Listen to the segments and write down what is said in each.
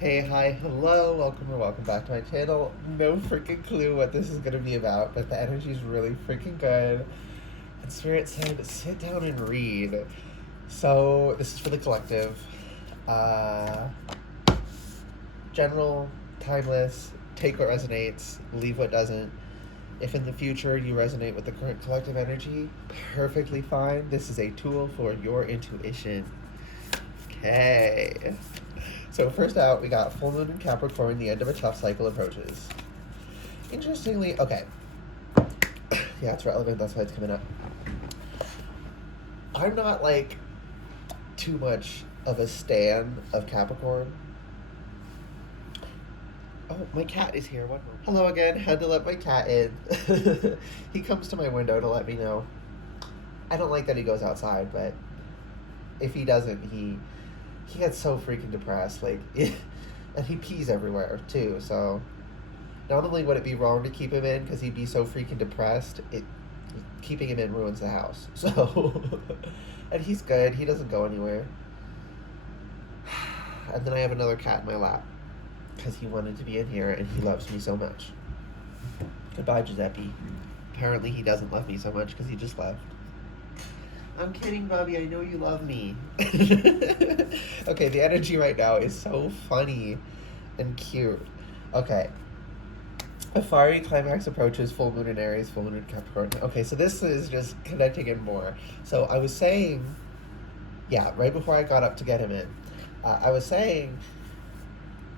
Hey, hi, hello, welcome or welcome back to my channel. No freaking clue what this is going to be about, but the energy is really freaking good. And Spirit said, sit down and read. So, this is for the collective. Uh, General, timeless, take what resonates, leave what doesn't. If in the future you resonate with the current collective energy, perfectly fine. This is a tool for your intuition. Okay. So first out, we got full moon in Capricorn, the end of a tough cycle approaches. Interestingly, okay. Yeah, it's relevant, that's why it's coming up. I'm not like too much of a stan of Capricorn. Oh, my cat is here. One moment. Hello again. Had to let my cat in. He comes to my window to let me know. I don't like that he goes outside, but if he doesn't, he gets so freaking depressed. And he pees everywhere too. So not only would it be wrong to keep him in because he'd be so freaking depressed, keeping him in ruins the house. So, and he's good. He doesn't go anywhere. And then I have another cat in my lap because he wanted to be in here and he loves me so much. Goodbye, Giuseppe. Apparently he doesn't love me so much because he just left. I'm kidding, Bobby. I know you love me. Okay, the energy right now is so funny and cute. Okay. A fiery climax approaches, full moon in Aries, full moon in Capricorn. Okay, so this is just connecting in more. So I was saying, yeah, right before I got up to get him in, I was saying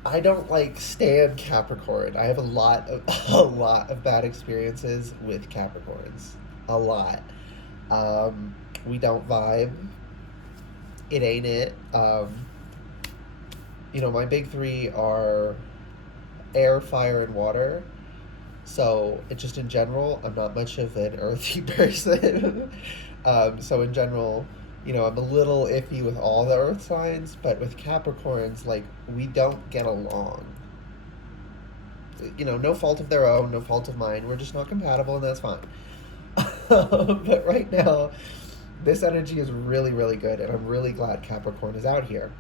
I don't like stand Capricorn. I have a lot of bad experiences with Capricorns. A lot. We don't vibe. It ain't it. My big three are air, fire, and water. So it just in general, I'm not much of an earthy person. So in general, I'm a little iffy with all the earth signs, but with Capricorns, we don't get along. No fault of their own, no fault of mine. We're just not compatible, and that's fine. But right now, this energy is really, really good, and I'm really glad Capricorn is out here.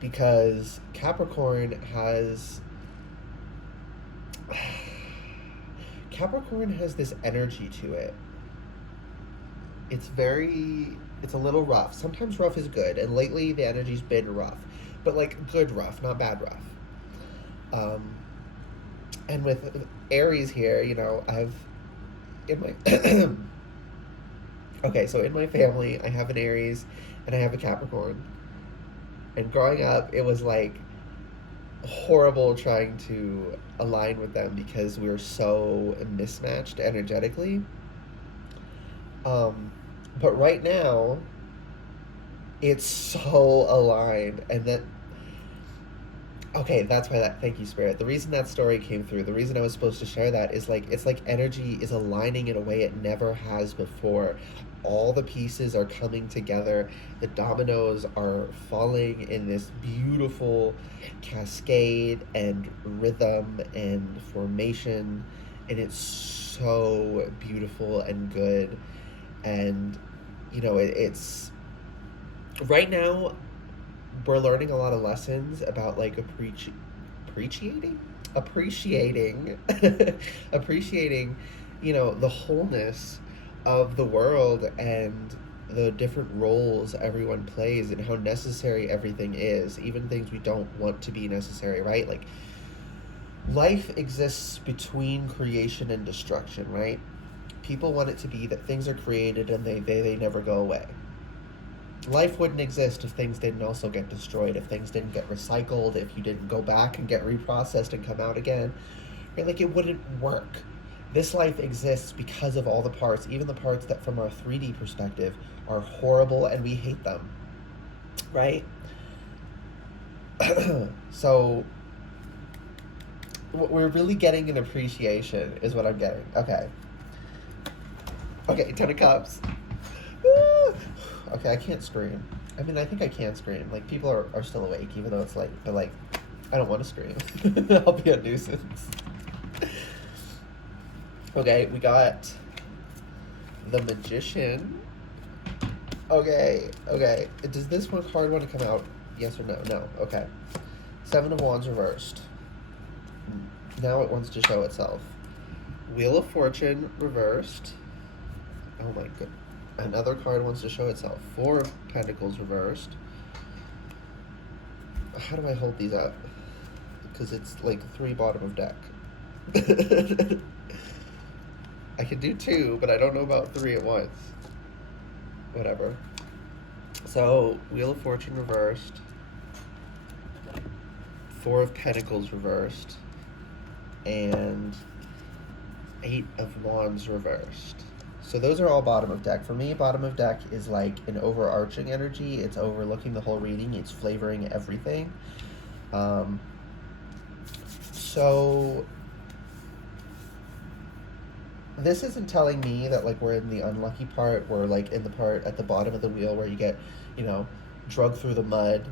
Because Capricorn has this energy to it. It's a little rough. Sometimes rough is good, and lately the energy's been rough. But good rough, not bad rough. And with Aries here, I have in my okay, so in my family, I have an Aries and I have a Capricorn. And growing up, it was horrible trying to align with them because we were so mismatched energetically. But right now, it's so aligned, and okay, that's why thank you, Spirit. The reason that story came through, the reason I was supposed to share that is it's like energy is aligning in a way it never has before. All the pieces are coming together. The dominoes are falling in this beautiful cascade and rhythm and formation. And it's so beautiful and good. And, it's right now we're learning a lot of lessons about appreciating appreciating the wholeness of the world and the different roles everyone plays and how necessary everything is, even things we don't want to be necessary, right? Life exists between creation and destruction, right? People want it to be that things are created and they never go away. Life wouldn't exist if things didn't also get destroyed, if things didn't get recycled, if you didn't go back and get reprocessed and come out again. Right? It wouldn't work. This life exists because of all the parts, even the parts that from our 3D perspective are horrible and we hate them. Right? So what we're really getting an appreciation is what I'm getting. Okay, 10 of Cups. Woo! Okay, I can't scream. I mean, I think I can scream. People are still awake, even though it's but I don't want to scream. I'll be a nuisance. Okay, we got the Magician. Okay. Does this one card want to come out? Yes or no? No. Okay. Seven of Wands reversed. Now it wants to show itself. Wheel of Fortune reversed. Oh my god. Another card wants to show itself. Four of Pentacles reversed. How do I hold these up? Because it's like 3 bottom of deck. I could do 2, but I don't know about 3 at once. Whatever. So, Wheel of Fortune reversed. 4 of Pentacles reversed. And 8 of Wands reversed. So those are all bottom of deck. For me, bottom of deck is like an overarching energy. It's overlooking the whole reading. It's flavoring everything. So this isn't telling me that like we're in the unlucky part. We're like in the part at the bottom of the wheel where you get, you know, drugged through the mud.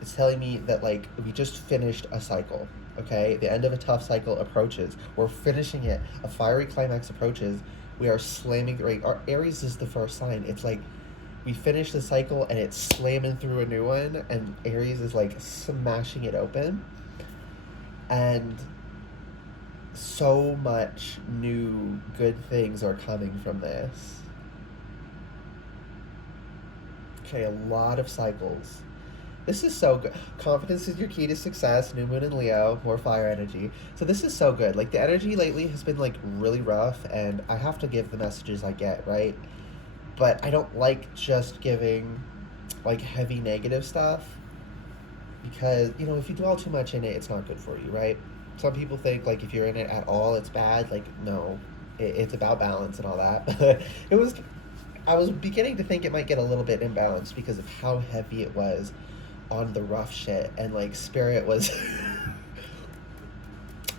It's telling me that like we just finished a cycle. Okay, the end of a tough cycle approaches. We're finishing it. A fiery climax approaches. We are slamming, right? Our Aries is the first sign. It's like we finish the cycle and it's slamming through a new one, and Aries is like smashing it open. And so much new good things are coming from this. Okay, a lot of cycles. This is so good. Confidence is your key to success. New moon in Leo, more fire energy. So this is so good. Like the energy lately has been like really rough, and I have to give the messages I get, right? But I don't like just giving like heavy negative stuff, because, you know, if you dwell too much in it, it's not good for you, right? Some people think like if you're in it at all, it's bad. Like, no, it's about balance and all that. But I was beginning to think it might get a little bit imbalanced because of how heavy it was on the rough shit, and like Spirit was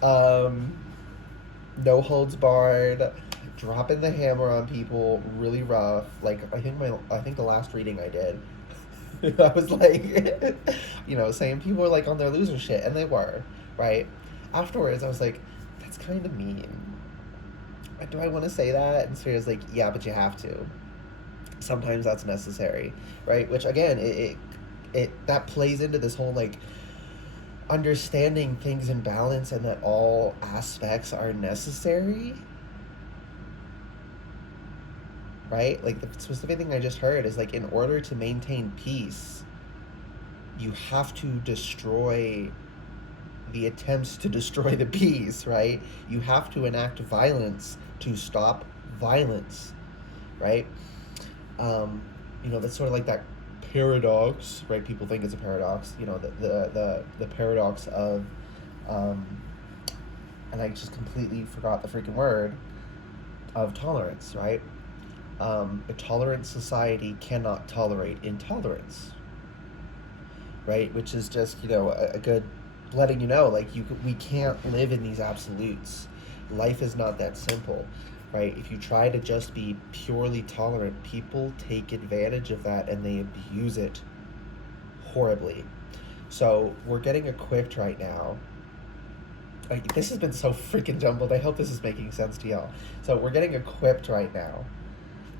no holds barred, dropping the hammer on people, really rough. Like I think the last reading I did, I was like, you know, saying people were like on their loser shit, and they were, right? Afterwards, I was like, that's kind of mean. Do I want to say that? And Spirit's like, yeah, but you have to. Sometimes that's necessary, right? Which again, it that plays into this whole like understanding things in balance, and that all aspects are necessary, right? Like the specific thing I just heard is like, in order to maintain peace, you have to destroy the attempts to destroy the peace, right? You have to enact violence to stop violence, right? You know, that's sort of like that paradox, right? People think it's a paradox, you know, the paradox of and I just completely forgot the freaking word, of tolerance, right? A tolerant society cannot tolerate intolerance, right? Which is just, you know, a good letting you know, like, we can't live in these absolutes. Life is not that simple, right? If you try to just be purely tolerant, people take advantage of that and they abuse it horribly. So we're getting equipped right now. Like, this has been so freaking jumbled. I hope this is making sense to y'all. So we're getting equipped right now,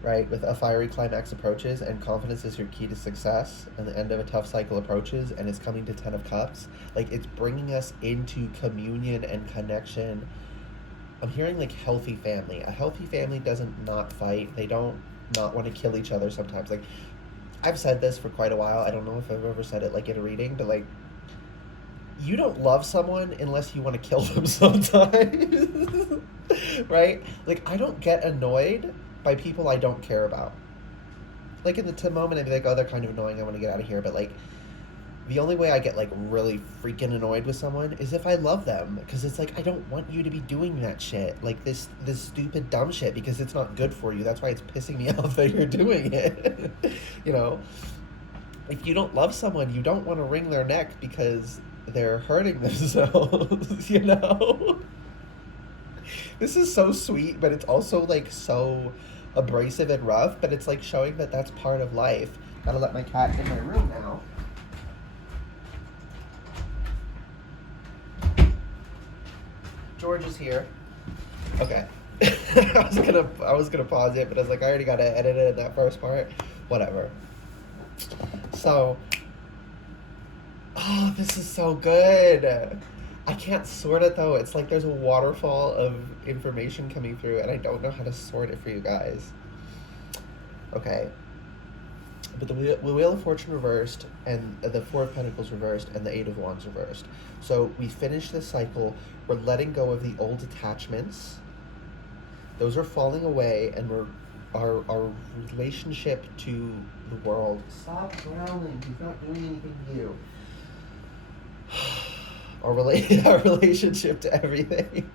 right? With a fiery climax approaches, and confidence is your key to success, and the end of a tough cycle approaches, and it's coming to 10 of Cups. Like, it's bringing us into communion and connection. I'm hearing like healthy family. A healthy family doesn't not fight. They don't not want to kill each other sometimes. Like, I've said this for quite a while. I don't know if I've ever said it like in a reading, but like, you don't love someone unless you want to kill them sometimes. Right? Like, I don't get annoyed by people I don't care about. Like, in the moment I'd be like, oh, they're kind of annoying, I want to get out of here. But like, the only way I get like really freaking annoyed with someone is if I love them, because it's like, I don't want you to be doing that shit, like this stupid dumb shit, because it's not good for you. That's why it's pissing me off that you're doing it. You know, if you don't love someone, you don't want to wring their neck because they're hurting themselves. You know, this is so sweet, but it's also like so abrasive and rough, but it's like showing that that's part of life. Gotta let my cat in my room now. George is here. Okay. I was gonna pause it, but I was like, I already gotta edit it in that first part. Whatever. So Oh, this is so good. I can't sort it though. It's like there's a waterfall of information coming through, and I don't know how to sort it for you guys. Okay, but the Wheel of Fortune reversed, and the Four of Pentacles reversed, and the Eight of Wands reversed. So we finished this cycle. We're letting go of the old attachments. Those are falling away, and our relationship to the world. Stop growling. He's not doing anything to you. Our relationship to everything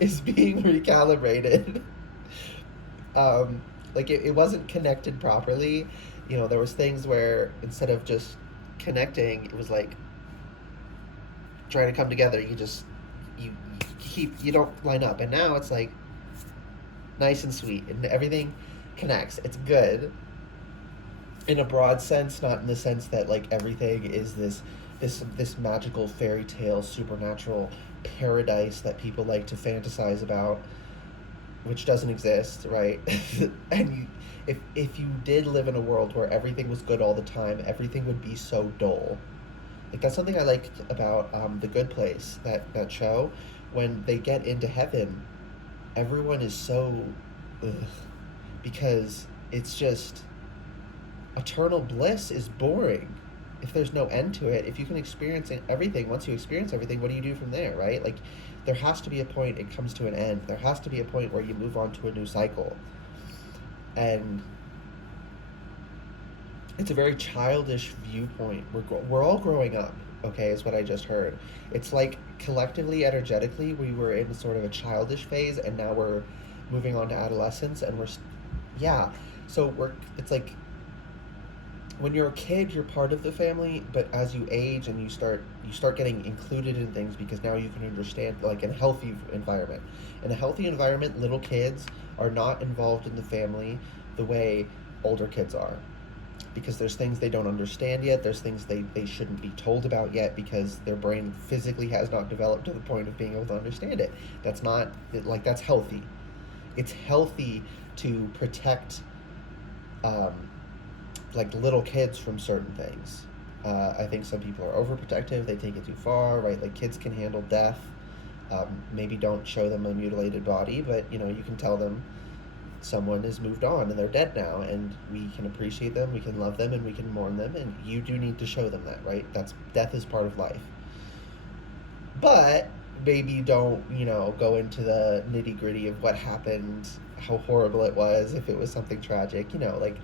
is being recalibrated. Like it wasn't connected properly. You know, there was things where instead of just connecting, it was like trying to come together. You you don't line up, and now it's like nice and sweet, and everything connects. It's good in a broad sense, not in the sense that like everything is this magical fairy tale supernatural paradise that people like to fantasize about, which doesn't exist, right? And if you did live in a world where everything was good all the time, everything would be so dull. Like that's something I liked about The Good Place, that show. When they get into heaven, everyone is so, ugh, because it's just eternal bliss is boring if there's no end to it. If you can experience everything, once you experience everything, what do you do from there, right? Like there has to be a point it comes to an end. There has to be a point where you move on to a new cycle. And it's a very childish viewpoint. We're all growing up, okay, is what I just heard. It's like collectively, energetically, we were in sort of a childish phase, and now we're moving on to adolescence, and yeah. So it's like when you're a kid, you're part of the family, but as you age and you start getting included in things because now you can understand, like in a healthy environment. In a healthy environment, little kids are not involved in the family the way older kids are, because there's things they don't understand yet. There's things they shouldn't be told about yet because their brain physically has not developed to the point of being able to understand it. That's not like that's healthy. It's healthy to protect um, like little kids from certain things. I think some people are overprotective. They take it too far, right? Like kids can handle death. Maybe don't show them a mutilated body, but you know you can tell them someone has moved on and they're dead now, and we can appreciate them, we can love them, and we can mourn them, and you do need to show them that, right? That's death is part of life. But maybe don't, go into the nitty gritty of what happened, how horrible it was, if it was something tragic, like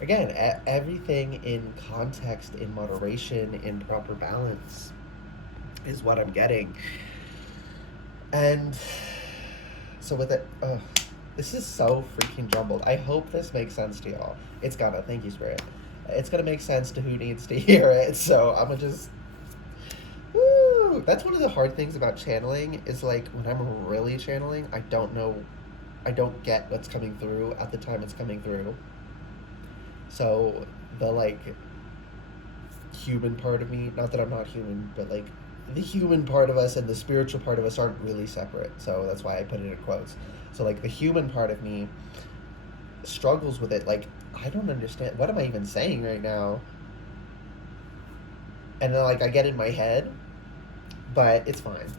again, everything in context, in moderation, in proper balance is what I'm getting. And so with it, this is so freaking jumbled. I hope this makes sense to y'all. It's gonna. Thank you, Spirit. It's gonna make sense to who needs to hear it. So I'm gonna just. Woo! That's one of the hard things about channeling is like when I'm really channeling, I don't know, I don't get what's coming through at the time it's coming through. So the like human part of me, not that I'm not human, but like the human part of us and the spiritual part of us aren't really separate. So that's why I put it in quotes. So like the human part of me struggles with it. Like I don't understand, what am I even saying right now? And then like I get in my head, but it's fine.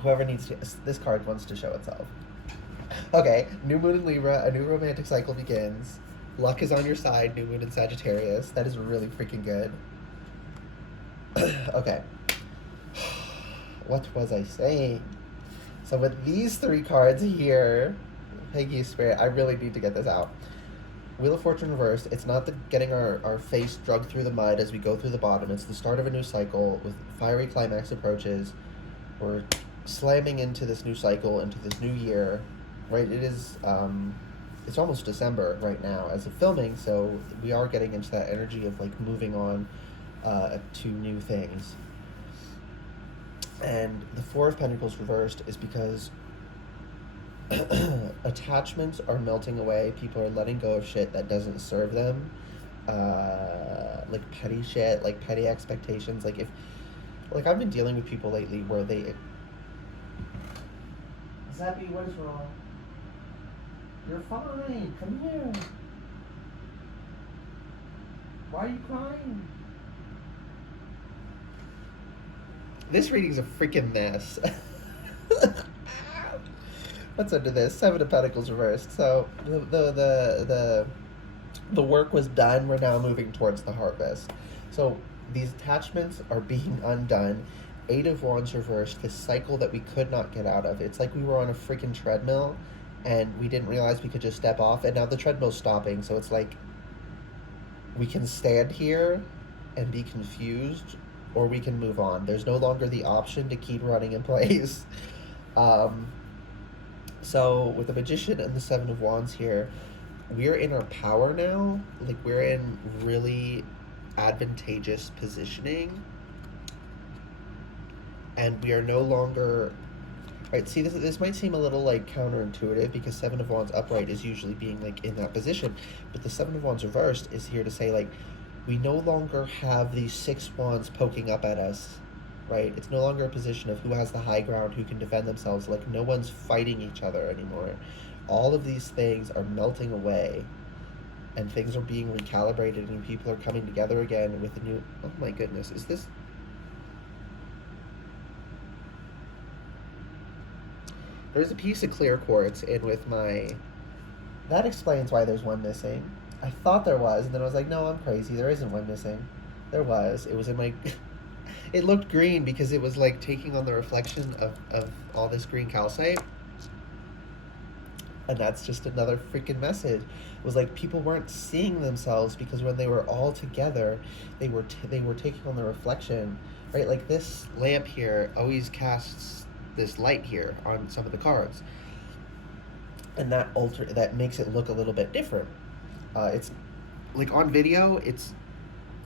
Whoever needs to, this card wants to show itself. Okay, new moon in Libra, a new romantic cycle begins. Luck is on your side, new moon in Sagittarius. That is really freaking good. Okay. What was I saying? So with these three cards here, thank you, Spirit, I really need to get this out. Wheel of Fortune reversed. It's not getting our face dragged through the mud as we go through the bottom. It's the start of a new cycle with fiery climax approaches. We're slamming into this new cycle, into this new year, right? It is, it's almost December right now as of filming, so we are getting into that energy of like moving on to new things. And the Four of Pentacles reversed is because attachments are melting away. People are letting go of shit that doesn't serve them. Like petty shit, like petty expectations. Like I've been dealing with people lately where they... Zappy, what is wrong? You're fine. Come here. Why are you crying? This reading's a freaking mess. What's under this? Seven of Pentacles reversed. So the work was done. We're now moving towards the harvest. So these attachments are being undone. Eight of Wands reversed, this cycle that we could not get out of. It's like we were on a freaking treadmill and we didn't realize we could just step off, and now the treadmill's stopping. So it's like we can stand here and be confused, or we can move on. There's no longer the option to keep running in place. So with the Magician and the Seven of Wands here, we're in our power now. Like, we're in really advantageous positioning. And we are no longer... Right, see, this might seem a little, like, counterintuitive, because Seven of Wands upright is usually being, like, in that position. But the Seven of Wands reversed is here to say, like, we no longer have these six wands poking up at us, right? It's no longer a position of who has the high ground, who can defend themselves. Like, no one's fighting each other anymore. All of these things are melting away, and things are being recalibrated, and people are coming together again with a new... Oh my goodness, is this... There's a piece of clear quartz in with my... That explains why there's one missing. I thought there was, and then I was like, no, I'm crazy. There isn't one missing. There was. It was in my... It looked green because it was like taking on the reflection of all this green calcite. And that's just another freaking message. It was like people weren't seeing themselves, because when they were all together, they were taking on the reflection, right? Like, this lamp here always casts this light here on some of the cards, and that makes it look a little bit different. It's like on video, it's,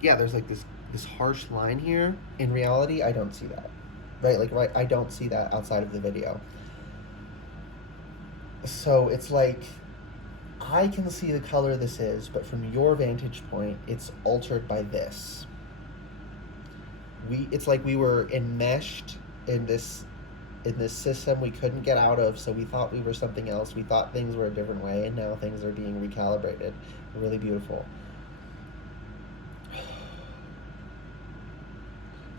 yeah, there's like this harsh line here. In reality, I don't see that, right? Like, right, I don't see that outside of the video. So it's like, I can see the color this is, but from your vantage point, it's altered by this. It's like we were enmeshed in this system we couldn't get out of, so we thought we were something else. We thought things were a different way, and now things are being recalibrated. Really beautiful.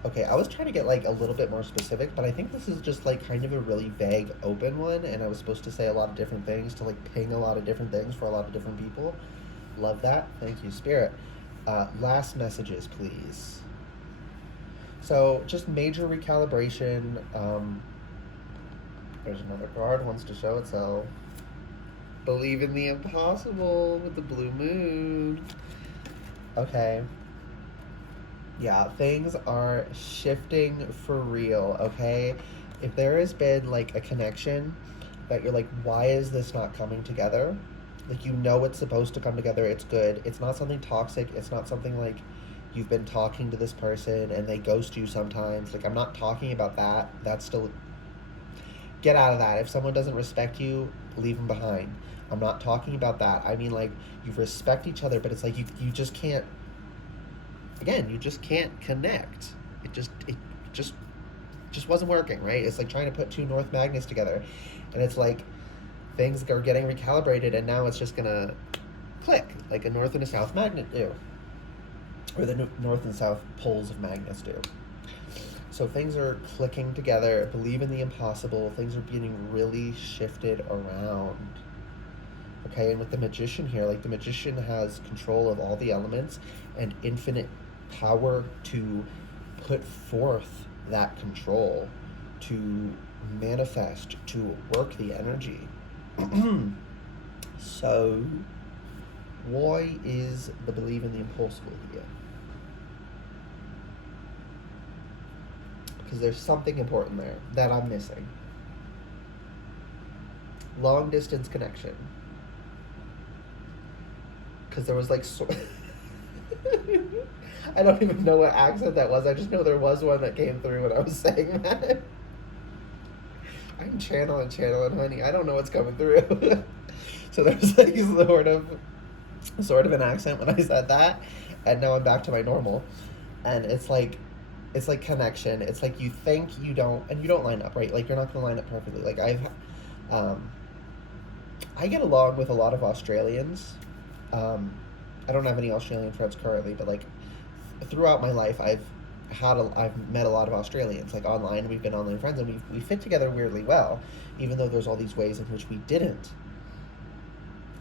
Okay, I was trying to get like a little bit more specific, but I think this is just like kind of a really vague open one, and I was supposed to say a lot of different things to like ping a lot of different things for a lot of different people. Love that. Thank you, Spirit. Last messages, please. So just major recalibration. There's another card, wants to show itself. Believe in the impossible with the blue moon. Okay. Yeah, things are shifting for real, okay? If there has been, like, a connection that you're like, why is this not coming together? Like, you know it's supposed to come together, it's good. It's not something toxic. It's not something like you've been talking to this person and they ghost you sometimes. Like, I'm not talking about that. That's still... Get out of that. If someone doesn't respect you, leave them behind. I'm not talking about that. I mean, like, you respect each other, but it's like you just can't... Again, you just can't connect. It just wasn't working, right? It's like trying to put two north magnets together, and it's like things are getting recalibrated, and now it's just gonna click like a north and a south magnet do, or the north and south poles of magnets do. So things are clicking together. Believe in the impossible. Things are being really shifted around. Okay, and with the Magician here, like, the Magician has control of all the elements and infinite power to put forth that control, to manifest, to work the energy. So, why is the believe in the impossible here? Because there's something important there that I'm missing. Long distance connection. Because there was like I don't even know what accent that was. I just know there was one that came through when I was saying that. I'm channeling, honey. I don't know what's coming through. So there was like sort of an accent when I said that, and now I'm back to my normal. And it's like connection. It's like you think you don't, and you don't line up, right? Like, you're not gonna line up perfectly. Like, I get along with a lot of Australians. I don't have any Australian friends currently, but like throughout my life, I've met a lot of Australians. Like online, we've been online friends, and we fit together weirdly well, even though there's all these ways in which we didn't.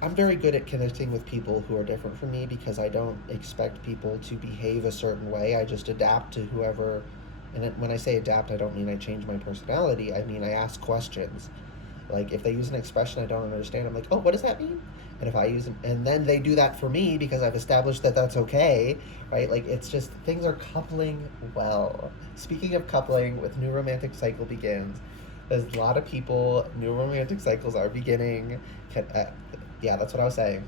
I'm very good at connecting with people who are different from me because I don't expect people to behave a certain way. I just adapt to whoever. And when I say adapt, I don't mean I change my personality. I mean I ask questions. Like if they use an expression I don't understand, I'm like, oh, what does that mean? And if I use it, and then they do that for me because I've established that that's okay, right? Like it's just things are coupling well. Speaking of coupling, with new romantic cycle begins. There's a lot of people. New romantic cycles are beginning. Yeah, that's what I was saying.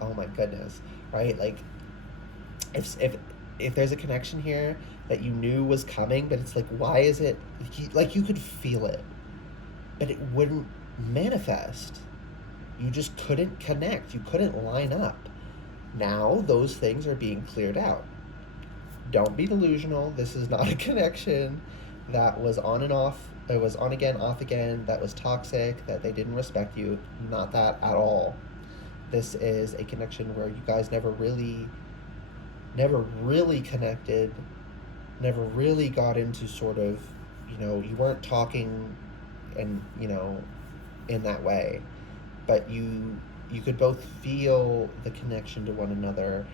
Oh my goodness, right? Like if there's a connection here that you knew was coming, but it's like, why is it? Like you could feel it, but it wouldn't manifest. You just couldn't connect. You couldn't line up. Now those things are being cleared out. Don't be delusional. This is not a connection that was on and off. It was on again, off again. That was toxic. That they didn't respect you. Not that at all. This is a connection where you guys never really connected. Never really got into sort of, you weren't talking, and in that way, but you could both feel the connection to one another.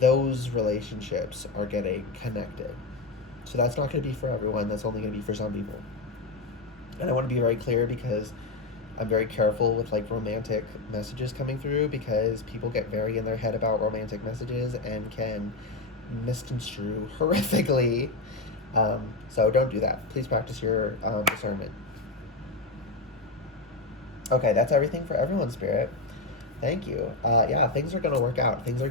Those relationships are getting connected. So that's not going to be for everyone. That's only going to be for some people. And I want to be very clear because I'm very careful with like romantic messages coming through, because people get very in their head about romantic messages and can misconstrue horrifically. So don't do that. Please practice your discernment. Okay, that's everything for everyone, Spirit. Thank you. Yeah, things are going to work out. Things are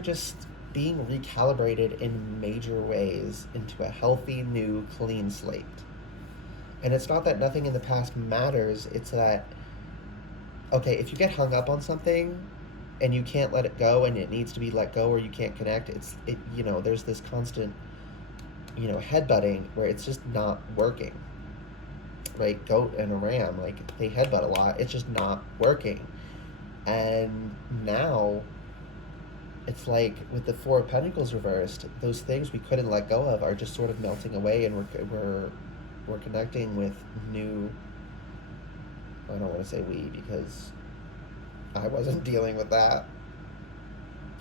just being recalibrated in major ways into a healthy, new, clean slate. And it's not that nothing in the past matters. It's that, okay, if you get hung up on something and you can't let it go and it needs to be let go, or you can't connect, there's this constant, headbutting where it's just not working. Right? Goat and a ram, like they headbutt a lot. It's just not working. And now it's like with the Four of Pentacles reversed, those things we couldn't let go of are just sort of melting away, and we're connecting with new. I don't want to say we, because I wasn't dealing with that.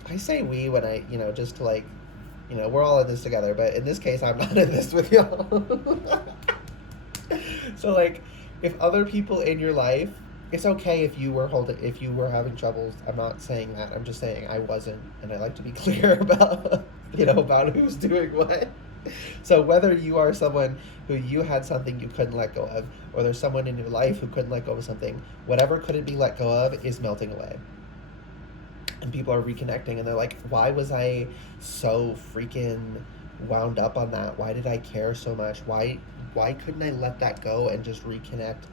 I say we when I, just to like, we're all in this together, but in this case, I'm not in this with y'all. So like, if other people in your life, it's okay if you were having troubles. I'm not saying that. I'm just saying I wasn't, and I like to be clear about, about who's doing what. So whether you are someone who you had something you couldn't let go of, or there's someone in your life who couldn't let go of something, whatever couldn't be let go of is melting away. And people are reconnecting, and they're like, why was I so freaking wound up on that? Why did I care so much? Why couldn't I let that go and just reconnect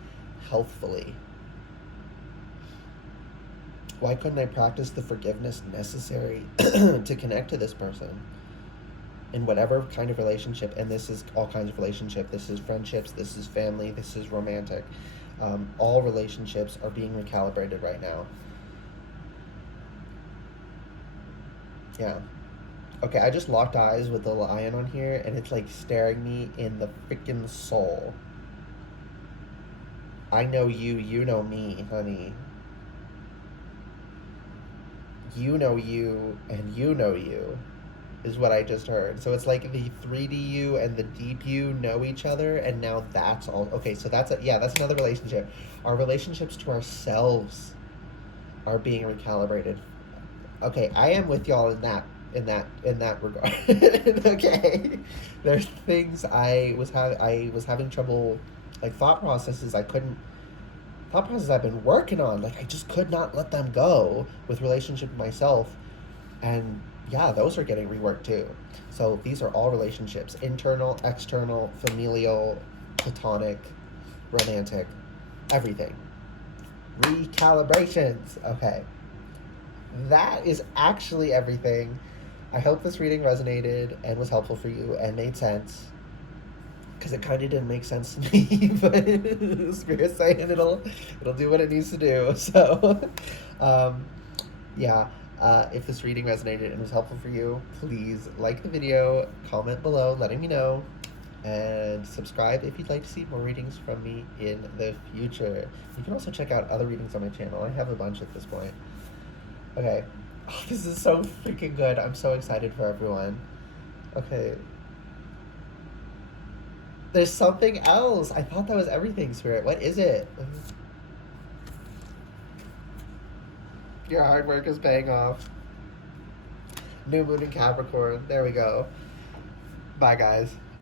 healthfully? Why couldn't I practice the forgiveness necessary to connect to this person? In whatever kind of relationship, and this is all kinds of relationship. This is friendships, this is family, this is romantic. All relationships are being recalibrated right now. Yeah. Okay, I just locked eyes with the lion on here, and it's like staring me in the freaking soul. I know you, you know me, honey. You know you, and you know you, is what I just heard. So it's like the 3D you and the deep you know each other, and now that's all. Okay, so that's another relationship. Our relationships to ourselves are being recalibrated. Okay, I am with y'all in that regard. Okay, there's things I was having trouble, like thought processes I've been working on. Like I just could not let them go with relationship with myself, and yeah, those are getting reworked too. So these are all relationships: internal, external, familial, platonic, romantic, everything. Recalibrations. Okay. That is actually everything. I hope this reading resonated and was helpful for you and made sense. because it kind of didn't make sense to me, but Spirit's saying it'll do what it needs to do. So, um, yeah. If this reading resonated and was helpful for you, please like the video, comment below, letting me know, and subscribe if you'd like to see more readings from me in the future. You can also check out other readings on my channel. I have a bunch at this point. Okay. Oh, this is so freaking good. I'm so excited for everyone. Okay. There's something else. I thought that was everything, Spirit. What is it? Your hard work is paying off. New moon in Capricorn. There we go. Bye, guys.